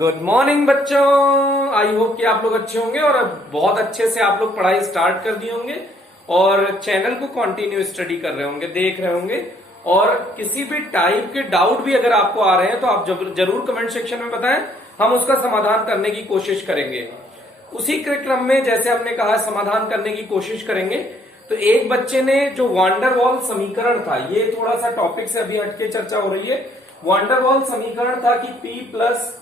Good morning बच्चों। I hope कि आप लोग अच्छे होंगे और अब बहुत अच्छे से आप लोग पढ़ाई स्टार्ट कर दिए होंगे और चैनल को कंटिन्यू स्टडी कर रहे होंगे, देख रहे होंगे। और किसी भी टाइप के डाउट भी अगर आपको आ रहे हैं तो आप जरूर कमेंट सेक्शन में बताएं, हम उसका समाधान करने की कोशिश करेंगे। उसी के क्रम में जैसे हमने कहा समाधान करने की कोशिश करेंगे, तो एक बच्चे ने जो वांडरवॉल समीकरण था, ये थोड़ा सा टॉपिक से अभी हटके चर्चा हो रही है। वांडरवॉल समीकरण था कि P plus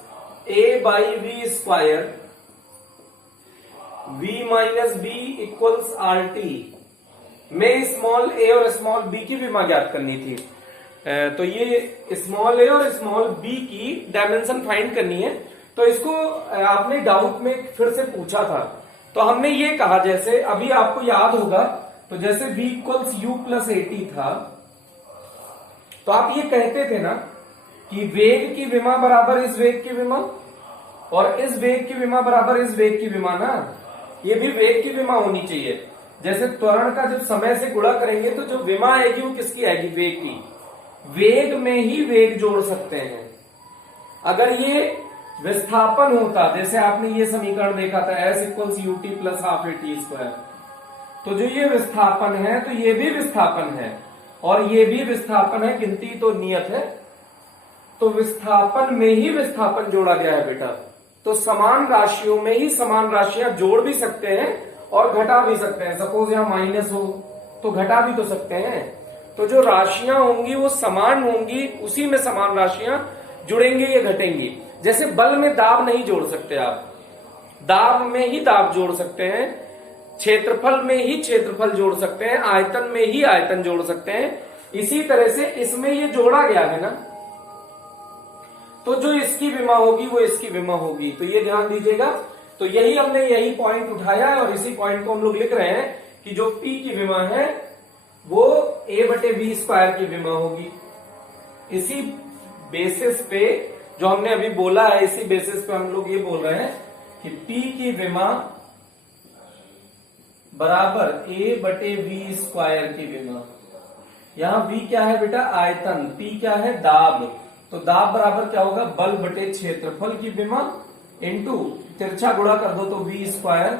A by V square v minus B equals R T में स्मॉल ए और स्मॉल बी की विमा ज्ञात करनी थी। तो ये स्मॉल ए और स्मॉल बी की डायमेंशन फाइंड करनी है। तो इसको आपने डाउट में फिर से पूछा था, तो हमने ये कहा, जैसे अभी आपको याद होगा, तो जैसे v equals you plus A T था, तो आप ये कहते थे ना कि वेग की विमा बराबर इस वेग की विमा और इस वेग की विमा बराबर इस वेग की विमा ना, ये भी वेग की विमा होनी चाहिए। जैसे त्वरण का जब समय से गुणा करेंगे तो जो विमा आएगी वो किसकी आएगी? वेग की। वेग में ही वेग जोड़ सकते हैं। अगर ये विस्थापन होता, जैसे आपने ये समीकरण देखा था s equals U T plus half A T square, तो जो ये विस्थापन है तो ये भी विस्थापन है और ये भी विस्थापन है, गिनती तो नियत है। तो विस्थापन में ही विस्थापन जोड़ा गया है बेटा। तो समान राशियों में ही समान राशियां जोड़ भी सकते हैं और घटा भी सकते हैं। सपोज यहां माइनस हो तो घटा भी तो सकते हैं। तो जो राशियां होंगी वो समान होंगी, उसी में समान राशियां जुड़ेंगे या घटेंगी। जैसे बल में दाब नहीं जोड़ सकते आप, दाब में ही दाब जोड़ सकते हैं, क्षेत्रफल में ही क्षेत्रफल जोड़ सकते हैं, आयतन में ही आयतन जोड़ सकते हैं। इसी तरह से इसमें ये जोड़ा गया है ना, तो जो इसकी विमा होगी वो इसकी विमा होगी। तो ये ध्यान दीजिएगा। तो यही पॉइंट उठाया है और इसी पॉइंट को हम लोग लिख रहे हैं कि जो P की विमा है वो a बटे बी स्क्वायर की विमा होगी। इसी बेसिस पे जो हमने अभी बोला है, इसी बेसिस पे हम लोग ये बोल रहे हैं कि P की विमा बराबर a बटे बी स्क्वायर की विमा। यहां v क्या है बेटा? आयतन। P क्या है? दाब। तो दाब बराबर क्या होगा? बल बटे क्षेत्रफल की विमा इंटू तिरछा गुणा कर दो तो v स्क्वायर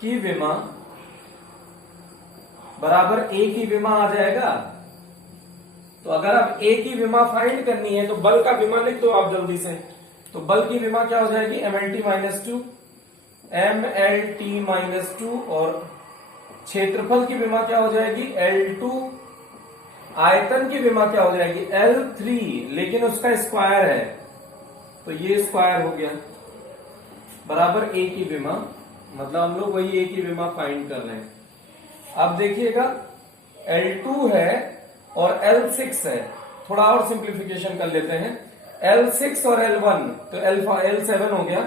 की विमा बराबर a की विमा आ जाएगा। तो अगर आप a की विमा फाइंड करनी है तो बल का विमा लिख दो आप जल्दी से। तो बल की विमा क्या हो जाएगी? mlt minus two, mlt minus two, और क्षेत्रफल की विमा क्या हो जाएगी? L2। आयतन की विमा क्या हो जाएगी? L3, लेकिन उसका स्क्वायर है तो ये स्क्वायर हो गया बराबर a की विमा। मतलब हम लोग वही a की विमा फाइंड कर रहे हैं। अब देखिएगा L2 है और L6 है। थोड़ा और सिंप्लीफिकेशन कर लेते हैं। L6 और L1 तो L7 हो गया,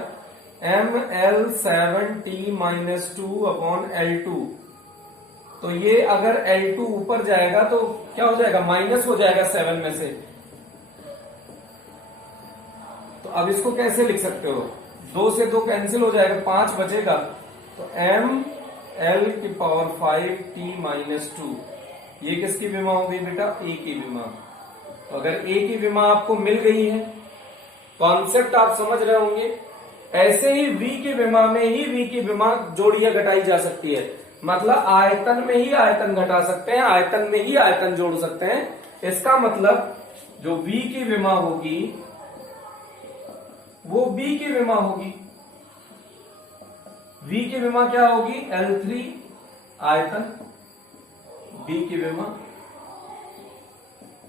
ml7t minus two upon L2। तो ये अगर L2 ऊपर जाएगा तो क्या हो जाएगा? माइनस हो जाएगा 7 में से। तो अब इसको कैसे लिख सकते हो? 2 से 2 कैंसिल हो जाएगा, 5 बचेगा। तो ml की पावर 5t माइनस टू, ये किसकी विमा हो गई बेटा? a की विमा। तो अगर a की विमा आपको मिल गई है, कॉन्सेप्ट आप समझ रहे होंगे। ऐसे ही v की विमा में ही v की विमा जोड़ी या घटाई जा सकती है। मतलब आयतन में ही आयतन घटा सकते हैं, आयतन में ही आयतन जोड़ सकते हैं। इसका मतलब जो v की विमा होगी वो b की विमा होगी। v की विमा क्या होगी? L3 आयतन, b की विमा।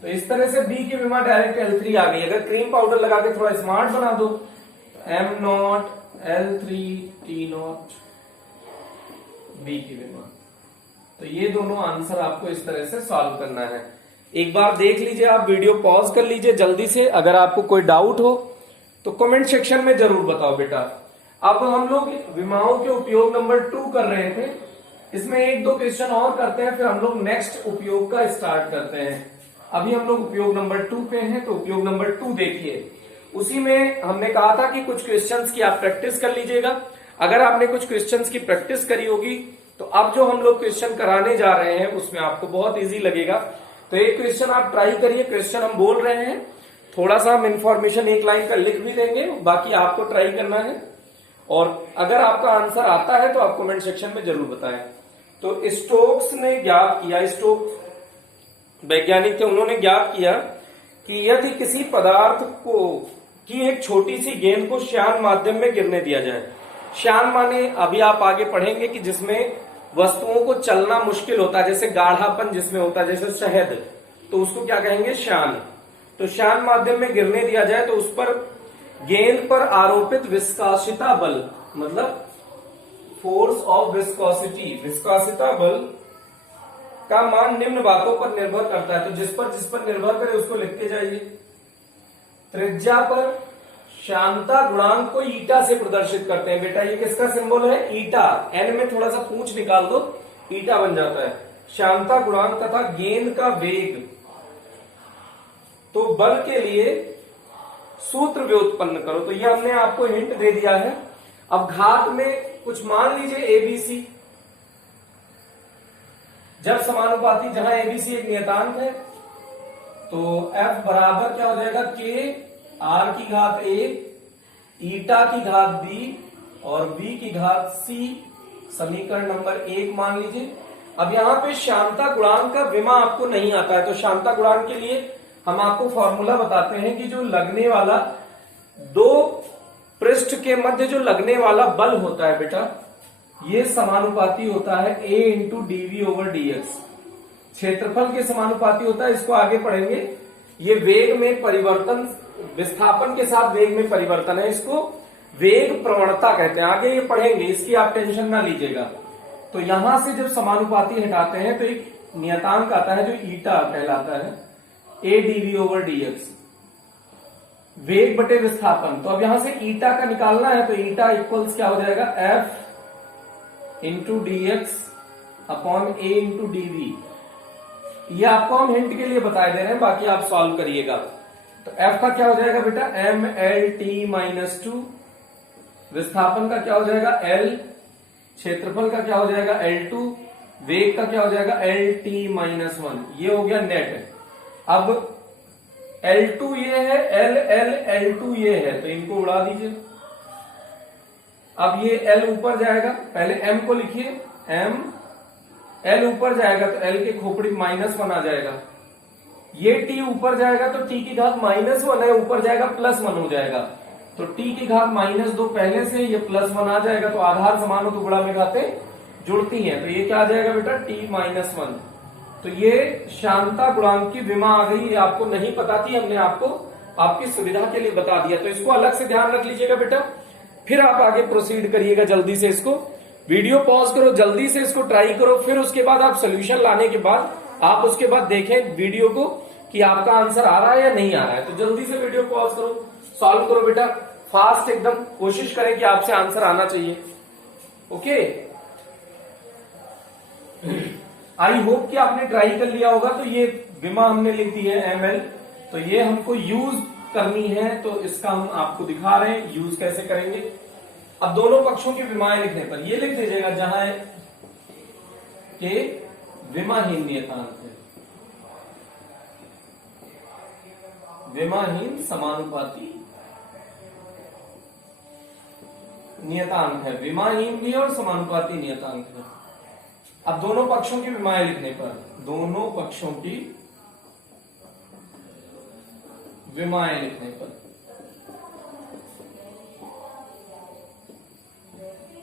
तो इस तरह से b की विमा डायरेक्ट L3 आ गई। अगर क्रीम पाउडर लगा के थोड़ा स्मार्ट बना दो, m0 L3 T0 b की विमा। तो ये दोनों आंसर आपको इस तरह से सॉल्व करना है। एक बार देख लीजिए, आप वीडियो पॉज कर लीजिए जल्दी से। अगर आपको कोई डाउट हो तो कमेंट सेक्शन में जरूर बताओ बेटा। अब हम लोग विमाओं के उपयोग नंबर 2 कर रहे थे। इसमें 1-2 क्वेश्चन और करते हैं, फिर हम लोग नेक्स्ट उपयोग का स्टार्ट करते हैं। अभी हम लोग उपयोग नंबर 2 पे हैं, तो उपयोग नंबर 2 देखिए। उसी में हमने कहा था कि कुछ क्वेश्चंस की आप प्रैक्टिस कर लीजिएगा। अगर आपने कुछ क्वेश्चंस की प्रैक्टिस करी होगी तो अब जो हम लोग क्वेश्चन कराने जा रहे हैं उसमें आपको बहुत इजी लगेगा। तो एक क्वेश्चन आप ट्राई करिए। क्वेश्चन हम बोल रहे हैं थोड़ा सा हम इंफॉर्मेशन एक लाइन का लिख भी देंगे, बाकी आपको ट्राई करना है। और अगर आपका आंसर आता है तो आप कमेंट सेक्शन में जरूर बताएं। तो स्टोक्स ने ज्ञात किया, स्टोक्स वैज्ञानिक थे, उन्होंने ज्ञात किया कि यदि किसी पदार्थ को की एक छोटी सी गेंद को श्यान माध्यम में गिरने दिया जाए, श्यान माने अभी आप आगे पढ़ेंगे कि जिसमें वस्तुओं को चलना मुश्किल होता है, जैसे गाढ़ापन जिसमें होता है, जैसे शहद, तो उसको क्या कहेंगे, श्यान। तो श्यान माध्यम में गिरने दिया जाए तो उस पर गेंद पर आरोपित विस्कोसिता बल, मतलब फोर्स ऑफ विस्कोसिटी, विस्कोसिता बल का मान निम्न बातों पर निर्भर करता है। तो जिस पर निर्भर करे उसको लिखते जाइए। त्रिज्या पर श्यानता गुणांक को ईटा से प्रदर्शित करते हैं। बेटा ये किसका सिंबल है, ईटा। एन में थोड़ा सा पूंछ निकाल दो, ईटा बन जाता है। श्यानता गुणांक तथा गेंद का वेग, तो बल के लिए सूत्र व्युत्पन्न करो। तो ये हमने आपको हिंट दे दिया है। अब घात में कुछ मान लीजिए एबीसी, जब समानुपाती, जहां एबीसी एक नियतांक है, तो एफ बराबर क्या हो जाएगा, के आर की घात ए, ईटा की घात बी और बी की घात सी, समीकरण नंबर 1 मान लीजिए। अब यहां पे श्यानता गुणांक का विमा आपको नहीं आता है, तो श्यानता गुणांक के लिए हम आपको फॉर्मूला बताते हैं कि जो लगने वाला, दो पृष्ठ के मध्य जो लगने वाला बल होता है बेटा, ये समानुपाती होता है a into dv over dx. क्षेत्रफल के समानुपाती होता है, इसको आगे पढ़ेंगे। ये वेग में परिवर्तन, विस्थापन के साथ वेग में परिवर्तन है, इसको वेग प्रवणता कहते हैं। आगे ये पढ़ेंगे, इसकी आप टेंशन ना लीजिएगा। तो यहां से जब समानुपाती हटाते हैं तो एक नियतांक आता है जो ईटा कहलाता है, ए डीवी ओवर डीएक्स, वेग बटे विस्थापन। तो अब यहां से ईटा का निकालना है, तो ईटा इक्वल्स क्या हो जाएगा, एफ इंटू डीएक्स अपॉन ए इंटू डीवी। ये आपको हम हिंट के लिए बताए दे रहे हैं, बाकी आप सॉल्व करिएगा। तो एफ का क्या हो जाएगा बेटा, एम एल टी माइनस 2, विस्थापन का क्या हो जाएगा एल, क्षेत्रफल का क्या हो जाएगा L2, वेग का क्या हो जाएगा LT माइनस 1। ये हो गया नेट। अब L2 ये है, L L2 ये है, तो इनको उड़ा दीजिए। अब ये L ऊपर जाएगा, पहले M को लिखिए, M, L ऊपर जाएगा तो L के खोपड़ी -1 आ जाएगा। ये T ऊपर जाएगा तो T की घात -1 है, ऊपर जाएगा +1 हो जाएगा। तो T की घात -2 पहले से, ये +1 आ जाएगा। तो आधार समान हो तो गुणा में घातें जुड़ती हैं, तो ये क्या आ जाएगा बेटा, T-1। तो ये श्यानता गुणांक की विमा आ गई। ये आपको नहीं पता थी, हमने आपको आपकी सुविधा के लिए बता दिया, तो इसको अलग से ध्यान रख लीजिएगा बेटा। फिर आप आगे प्रोसीड करिएगा जल्दी से। इसको वीडियो पॉज करो, जल्दी से इसको ट्राई करो, फिर उसके बाद आप सोल्यूशन लाने के बाद आप उसके बाद देखें वीडियो को कि आपका आंसर आ रहा है या नहीं आ रहा है। तो जल्दी से वीडियो पॉज करो, सॉल्व करो बेटा, फास्ट एकदम कोशिश करें कि आपसे आंसर आना चाहिए। ओके, आई होप कि आपने ट्राई कर लिया होगा। तो ये विमा हमने लिख दी है ml, तो ये हमको यूज करनी है, तो इसका हम आपको दिखा रहे हैं यूज कैसे करेंगे। अब दोनों पक्षों की विमाएं लिखने पर ये लिख दीजिएगा, जहां के विमाहीन नियतांक है, विमाहीन समानुपाती नियतांक है, विमाहीन भी और समानुपाती नियतांक है। अब दोनों पक्षों की विमाएं लिखने पर, दोनों पक्षों की विमाएं लिखने पर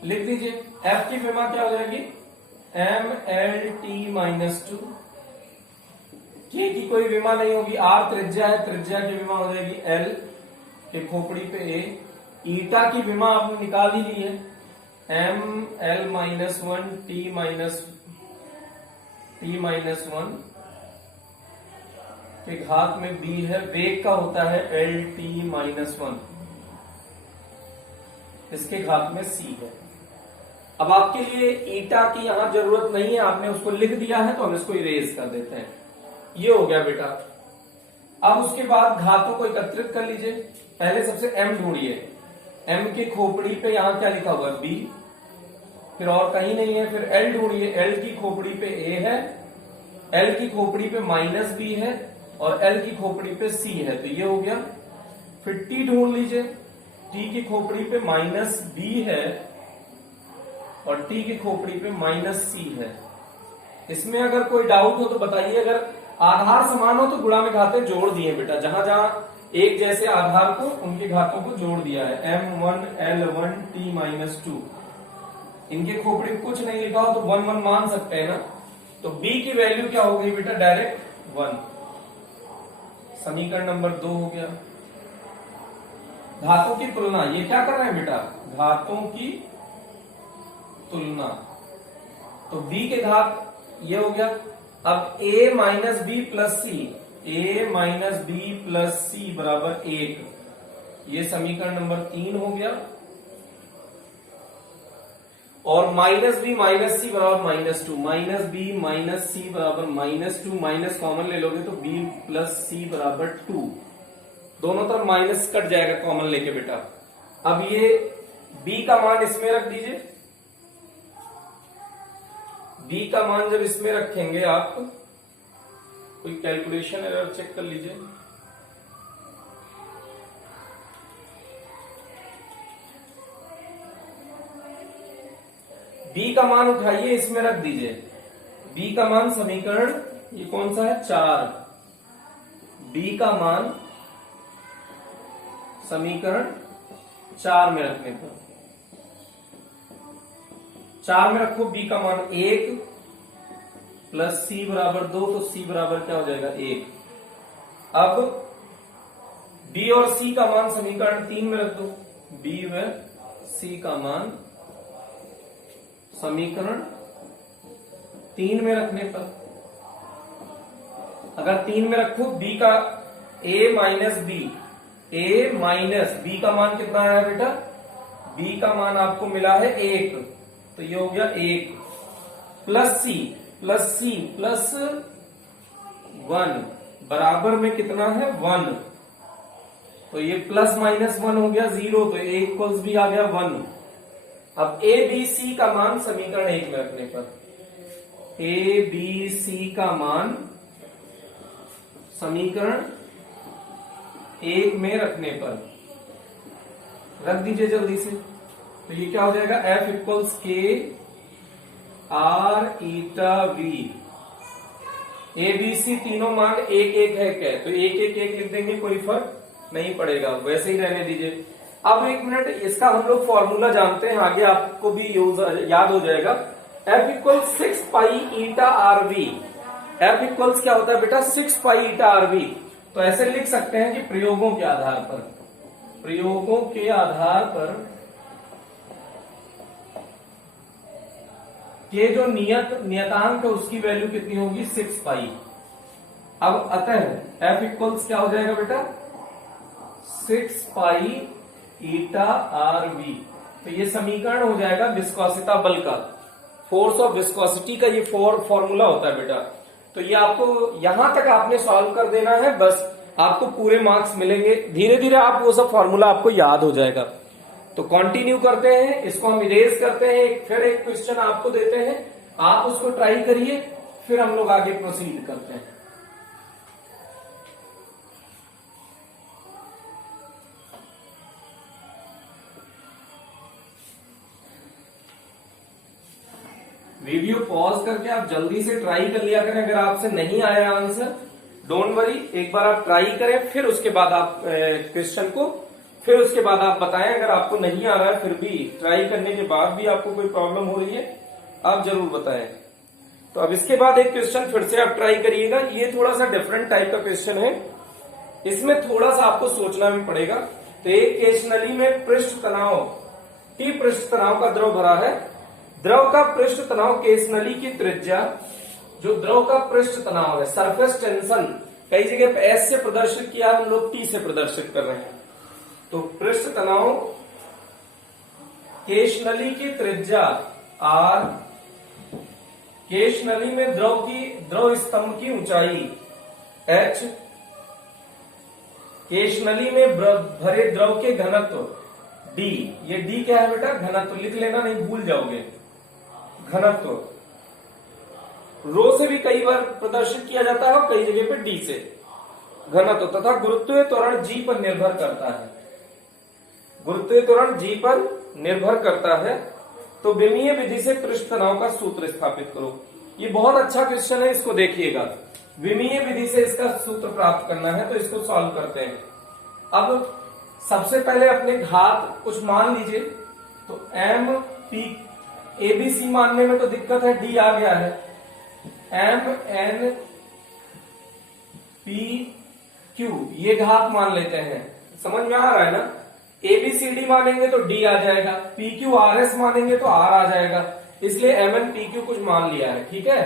लिख दीजिए। F की विमा क्या हो जाएगी, MLT माइनस 2। K की कोई विमा नहीं होगी, R त्रिज्या है, त्रिज्या की विमा हो जाएगी L के खोपड़ी पे A। ईटा की विमा आपने निकाल ही ली है, ML-1 T-1 के घात में B है। वेग का होता है LT-1, इसके घात में C है। अब आपके लिए ईटा की यहां जरूरत नहीं है, आपने उसको लिख दिया है, तो हम इसको इरेज कर देते हैं। ये हो गया बेटा। अब उसके बाद घातों को एकत्रित कर लीजिए। पहले सबसे M ढूंढिए, M की खोपड़ी पे यहां क्या लिखा हुआ है, B, फिर और कहीं नहीं है। फिर L ढूंढिए, L की खोपड़ी पे A है, L की खोपड़ी पे -B है और L की खोपड़ी पे C है, तो ये हो गया। फिर T ढूंढ लीजिए, T की खोपड़ी पे -B है और T की खोपड़ी पे -C है। इसमें अगर कोई डाउट हो तो बताइए। अगर आधार समान हो तो गुणा में घाते जोड़ दिए बेटा, जहां जहां एक जैसे आधार को उनके घातों को जोड़ दिया है। M1 L1 T-2, इनके खोपड़ी में कुछ नहीं लिखा हो तो 1 1 मान सकते हैं ना। तो B की वैल्यू क्या हो गई बेटा, डायरेक्ट 1। समीकरण नंबर 2 हो गया। घातों की तुलना, ये क्या कर रहे हैं बेटा, घातों की तुलना। तो B के घात ये हो गया। अब A minus B plus C, A minus B plus C बराबर 1, ये समीकरण नंबर 3 हो गया। और माइनस बी माइनस सी बराबर -2, माइनस बी माइनस सी बराबर -2, माइनस कॉमन ले लोगे तो b प्लस सी बराबर 2, दोनों तरफ माइनस कट जाएगा कॉमन लेके बेटा। अब ये b का मान इसमें रख दीजिए। b का मान जब इसमें रखेंगे आप, कोई कैलकुलेशन एरर चेक कर लीजिए। b का मान उठाइए, इसमें रख दीजिए। b का मान समीकरण ये कौन सा है, 4। b का मान समीकरण 4 में रखने पर, 4 में रखो b का मान 1 प्लस c बराबर 2, तो c बराबर क्या हो जाएगा 1। अब b और c का मान समीकरण 3 में रख दो। b व c का मान समीकरण 3 में रखने पर, अगर 3 में रखो b का a minus B, a minus b का मान कितना है बेटा, b का मान आपको मिला है 1, तो ये हो गया 1 प्लस c प्लस 1 बराबर में कितना है 1, तो ये प्लस माइनस 1 हो गया 0, तो a इक्वल्स भी आ गया 1। अब a b c का मान समीकरण 1 में रखने पर, a b c का मान समीकरण 1 में रखने पर रख दीजिए जल्दी से। तो ये क्या हो जाएगा, f equals k r eta v। a b c तीनों मान 1 1 है क्या, तो 1 1 1 लिख देंगे, कोई फर्क नहीं पड़ेगा, वैसे ही रहने दीजिए। अब 1 मिनट, इसका हम लोग फॉर्मूला जानते हैं, आगे आपको भी याद हो जाएगा। f equals 6 pi eta R V. f equals क्या होता है बेटा, 6 पाई ईटा आर वी। तो ऐसे लिख सकते हैं कि प्रयोगों के आधार पर के जो नियतांक है उसकी वैल्यू कितनी होगी, 6 पाई। अब अतः f इक्वल्स क्या हो जाएगा बेटा, 6 पाई ईटा आर वी। तो ये समीकरण हो जाएगा विस्कोसिता बल का, फोर्स ऑफ विस्कोसिटी का ये फॉर्मूला होता है बेटा। तो ये आपको यहां तक आपने सॉल्व कर देना है, बस आपको पूरे मार्क्स मिलेंगे। धीरे धीरे आप वो सब फॉर्मूला आपको याद हो जाएगा। तो कंटिन्यू करते हैं, इसको हम इरेज करते हैं, फिर एक क्वेश्चन आपको देते हैं, आप उसको ट्राई करिए, फिर हम लोग आगे प्रोसीड करते हैं। वीडियो पॉज करके आप जल्दी से ट्राई कर लिया करें। अगर आपसे नहीं आया आंसर, डोंट वरी, एक बार आप ट्राई करें, फिर उसके बाद आप क्वेश्चन को, फिर उसके बाद आप बताएं। अगर आपको नहीं आ रहा है, फिर भी ट्राई करने के बाद भी आपको कोई प्रॉब्लम हो रही है, आप जरूर बताएं। तो अब इसके बाद एक क्वेश्चन फिर से आप ट्राई करिएगा। ये थोड़ा सा डिफरेंट टाइप का क्वेश्चन है, इसमें थोड़ा सा आपको सोचना भी पड़ेगा। तो एक केस नली में पृष्ठ तनाव T पृष्ठ तनाव का द्रव भरा है। द्रव का पृष्ठ तनाव केस नली की त्रिज्या, जो द्रव का पृष्ठ तनाव है, सरफेस टेंशन, कई जगह पे S से प्रदर्शित किया, हम लोग T से प्रदर्शित कर रहे हैं। तो पृष्ठ तनाव केश नली की त्रिज्या R, केश नली में द्रव स्तंभ की ऊंचाई H, केश नली में भरे द्रव के घनत्व D। ये D क्या है बेटा, घनत्व, लिख लेना, नहीं भूल जाओगे, घनत्व। रो से भी कई बार प्रदर्शित किया जाता है और कई जगह पे D से। घनत्व तथा गुरुत्वीय त्वरण जी पर निर्भर करता है। गुरुत्वीय त्वरण जी पर निर्भर करता है। तो विमीय विधि से पृष्ठ तनाव का सूत्र स्थापित करो। ये बहुत अच्छा क्वेश्चन है, इसको देखिएगा। विमीय विधि से इसका सूत्र प्राप्त करना है, तो इसको सॉल्व करते हैं। अब सबसे पहले अपने घात कुछ मान लीजिए। तो एम पी एबीसी मानने में तो दिक्कत है, डी आ गया है। एम एन पी क्यू ये घात मान लेते हैं, समझ में आ रहा है ना। एबीसीडी मानेंगे तो डी आ जाएगा, पी क्यू आर एस मानेंगे तो आर आ जाएगा, इसलिए एम एन पी क्यू कुछ मान लिया है। ठीक है,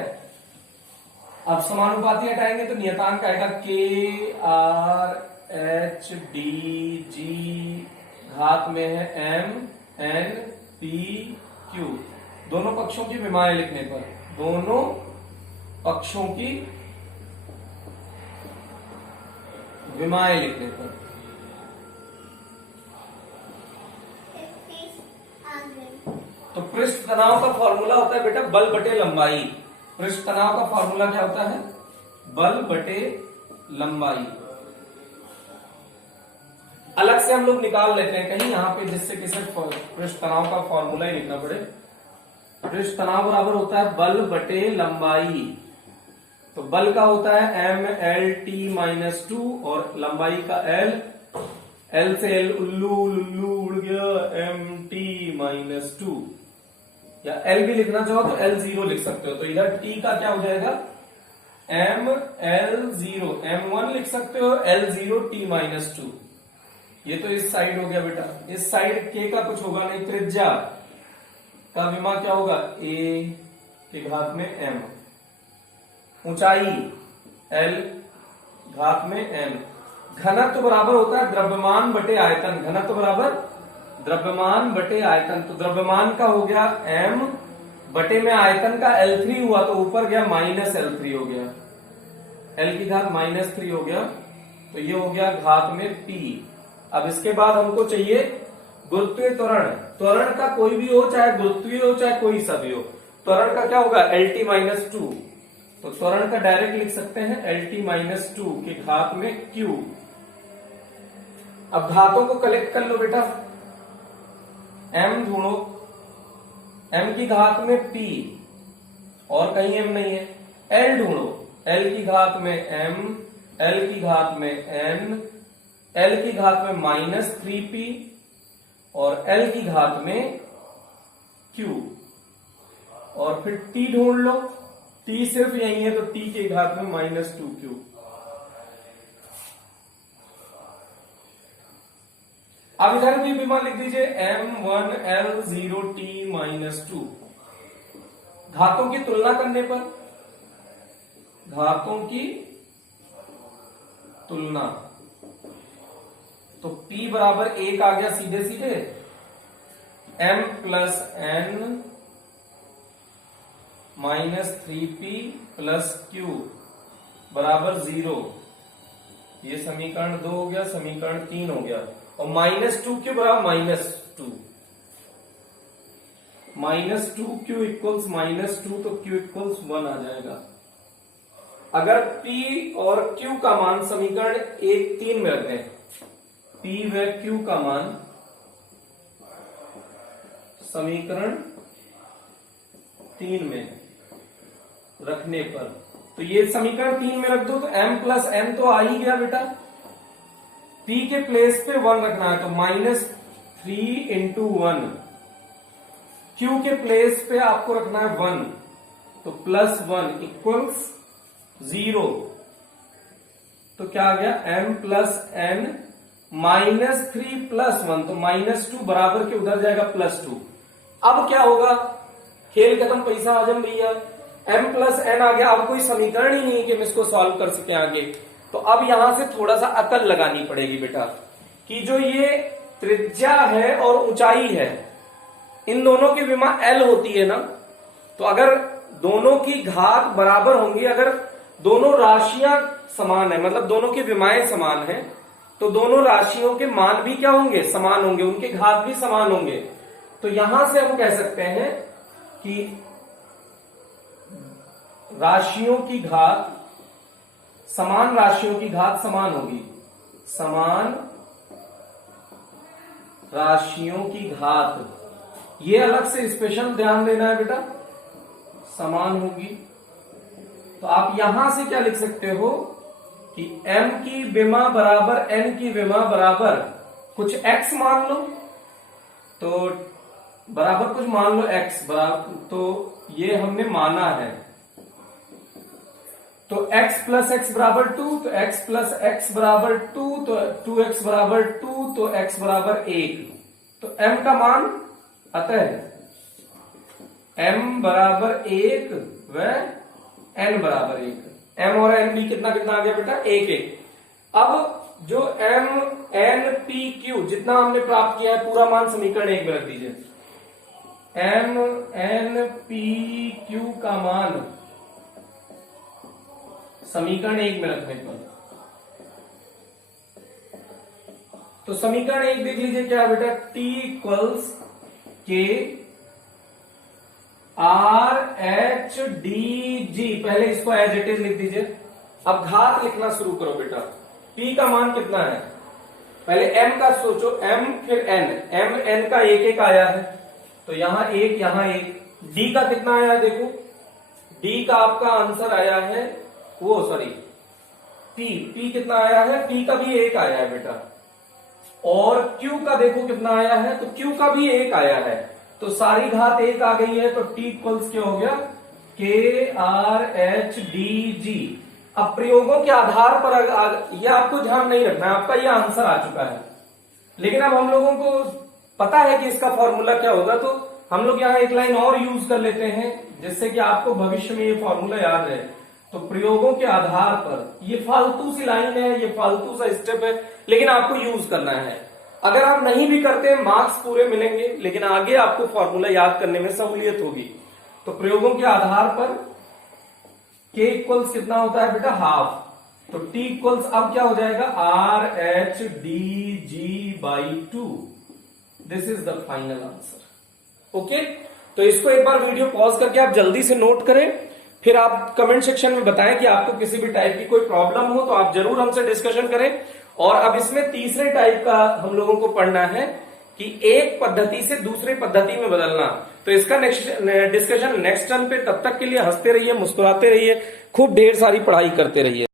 अब समानुपाती हटाएंगे तो नियतांक आएगा के आर एच डी जी, घात में है एम एन पी क्यू। दोनों पक्षों की विमाएं लिखने पर, दोनों पक्षों की विमाएं लिखने पर तो पृष्ठ तनाव का फॉर्मूला होता है बेटा बल बटे लंबाई। पृष्ठ तनाव का फॉर्मूला क्या होता है? बल बटे लंबाई। अलग से हम लोग निकाल लेते हैं कहीं यहाँ पे, जिससे कि सिर्फ पृष्ठ तनाव का फॉर्मूला ही लिखना पड़े। पृष्ठ तनाव बराबर होता है बल बटे लंबाई। तो बल का होता है M L T minus two और लंबाई का एल, एल से एल उल्लू लुल्लू उड़ गया, एम टी माइनस टू। या एल भी लिखना चाहो तो एल जीरो लिख सकते हो। तो इधर टी का क्या हो जाएगा? M L zero, M one लिख सकते हो, L zero T minus two. ये तो इस साइड हो गया बेटा। इस साइड के का कुछ होगा नहीं, त्रिज्या का विमा क्या होगा? ए के घात में एम, ऊंचाई एल घात में एम। घनत्व बराबर होता है द्रव्यमान बटे आयतन। घनत्व बराबर द्रव्यमान बटे आयतन। तो द्रव्यमान का हो गया m बटे में आयतन का L3 हुआ, तो ऊपर गया माइनस L3 हो गया, L की घात माइनस 3 हो गया। तो ये हो गया घात में P। अब इसके बाद हमको चाहिए गुरुत्वीय त्वरण। त्वरण का कोई भी हो, चाहे गुरुत्वीय हो चाहे कोई सा भी हो, त्वरण का क्या होगा? LT minus 2। तो त्वरण का डायरेक्ट लिख सकते हैं LT माइनस 2 के घात में Q। अब घातों को कलेक्ट कर लो बेटा। m ढूंढो, m की घात में p और कहीं m नहीं है। l ढूंढो, l की घात में m, l की घात में n, l की घात में माइनस 3p और l की घात में q। और फिर t ढूंढ लो, t सिर्फ यही है तो t की घात में माइनस 2q। अब इधर भी विमा लिख दीजिए m1l0t माइनस 2। घातों की तुलना करने पर, घातों की तुलना, तो p बराबर 1 आ गया सीधे सीधे, m plus n minus 3p plus q बराबर 0। ये समीकरण 2 हो गया, समीकरण 3 हो गया। और माइनस 2q बराबर minus 2, minus 2q equals minus 2, तो q इक्वल्स 1 आ जाएगा। अगर p और q का मान समीकरण 1-3 में रखते हैं, p व q का मान समीकरण 3 में रखने पर, तो ये समीकरण 3 में रख दो तो m प्लस n तो आ ही गया बेटा। p के प्लेस पे 1 रखना है तो माइनस 3 इंटू 1। q के प्लेस पे आपको रखना है 1, तो प्लस 1 इक्वल्स 0। तो क्या आ गया? m plus n minus 3 plus 1, तो माइनस 2 बराबर के उधर जाएगा प्लस 2। अब क्या होगा? खेल खत्म, पैसा हजम भैया। m प्लस n आ गया। अब कोई समीकरण ही नहीं है कि हम इसको सॉल्व कर सके आगे। तो अब यहां से थोड़ा सा अकल लगानी पड़ेगी बेटा, कि जो ये त्रिज्या है और ऊंचाई है, इन दोनों की विमा L होती है ना। तो अगर दोनों की घात बराबर होंगी, अगर दोनों राशियां समान है, मतलब दोनों की विमाएं समान है, तो दोनों राशियों के मान भी क्या होंगे? समान होंगे, उनके घात भी समान होंगे। तो यहां से हम कह सकते हैं कि राशियों की घात समान राशियों की घात समान होगी, समान राशियों की घात, ये अलग से स्पेशल ध्यान देना है बेटा, समान होगी। तो आप यहां से क्या लिख सकते हो कि m की विमा बराबर n की विमा बराबर कुछ x मान लो, तो बराबर कुछ मान लो x बराबर, तो ये हमने माना है। तो x प्लस एक्स बराबर 2, तो x प्लस एक्स बराबर 2, तो 2x बराबर 2, तो x बराबर 1। तो m का मान अतः m बराबर 1 व n बराबर 1। m और n भी कितना कितना आ गया बेटा, 1 1। अब जो m n p q जितना हमने प्राप्त किया है पूरा मान समीकरण 1 में रख दीजिए। m n p q का मान समीकरण 1 में रखने पर, तो समीकरण 1 देख लीजिए क्या है बेटा, t इक्वल्स के आर एच डी जी, पहले इसको एज इट इज लिख दीजिए। अब घात लिखना शुरू करो बेटा। p का मान कितना है, पहले m का सोचो, m फिर n, m n का 1 1 आया है, तो यहां 1 यहां 1। d का कितना आया है देखो, d का आपका आंसर आया है वो सॉरी p कितना आया है, p का भी 1 आया है बेटा। और q का देखो कितना आया है, तो q का भी 1 आया है, तो सारी घात 1 आ गई है। तो t इक्वल्स क्या हो गया, के आर एच डी जी। अब प्रयोगों के आधार पर यह आपको ध्यान नहीं रखना है, आपका यह आंसर आ चुका है, लेकिन अब हम लोगों को पता है कि इसका फॉर्मूला क्या होगा, तो हम लोग यहाँ एक लाइन और यूज कर लेते हैं जिससे कि आपको भविष्य में ये फॉर्मूला याद रहे। तो प्रयोगों के आधार पर, ये फालतू सी लाइन है, ये फालतू सा स्टेप है, लेकिन आपको यूज करना है। अगर आप नहीं भी करते मार्क्स पूरे मिलेंगे, लेकिन आगे आपको फॉर्मूला याद करने में सहूलियत होगी। तो प्रयोगों के आधार पर k इक्वल्स कितना होता है बेटा, हाफ। तो t इक्वल्स अब क्या हो जाएगा, R H D G by 2। This is the final answer. Okay, तो इसको एक बार वीडियो पॉज करके आप जल्दी से नोट करें, फिर आप कमेंट सेक्शन में बताएं कि आपको किसी भी टाइप की कोई प्रॉब्लम हो तो आप जरूर हमसे डिस्कशन करें। और अब इसमें तीसरे टाइप का हम लोगों को पढ़ना है कि एक पद्धति से दूसरे पद्धति में बदलना। तो इसका डिस्कशन नेक्स्ट टर्न पे, तब तक के लिए हंसते रहिए, मुस्कुराते रहिए, खूब ढेर सारी पढ़ाई करते रहिए।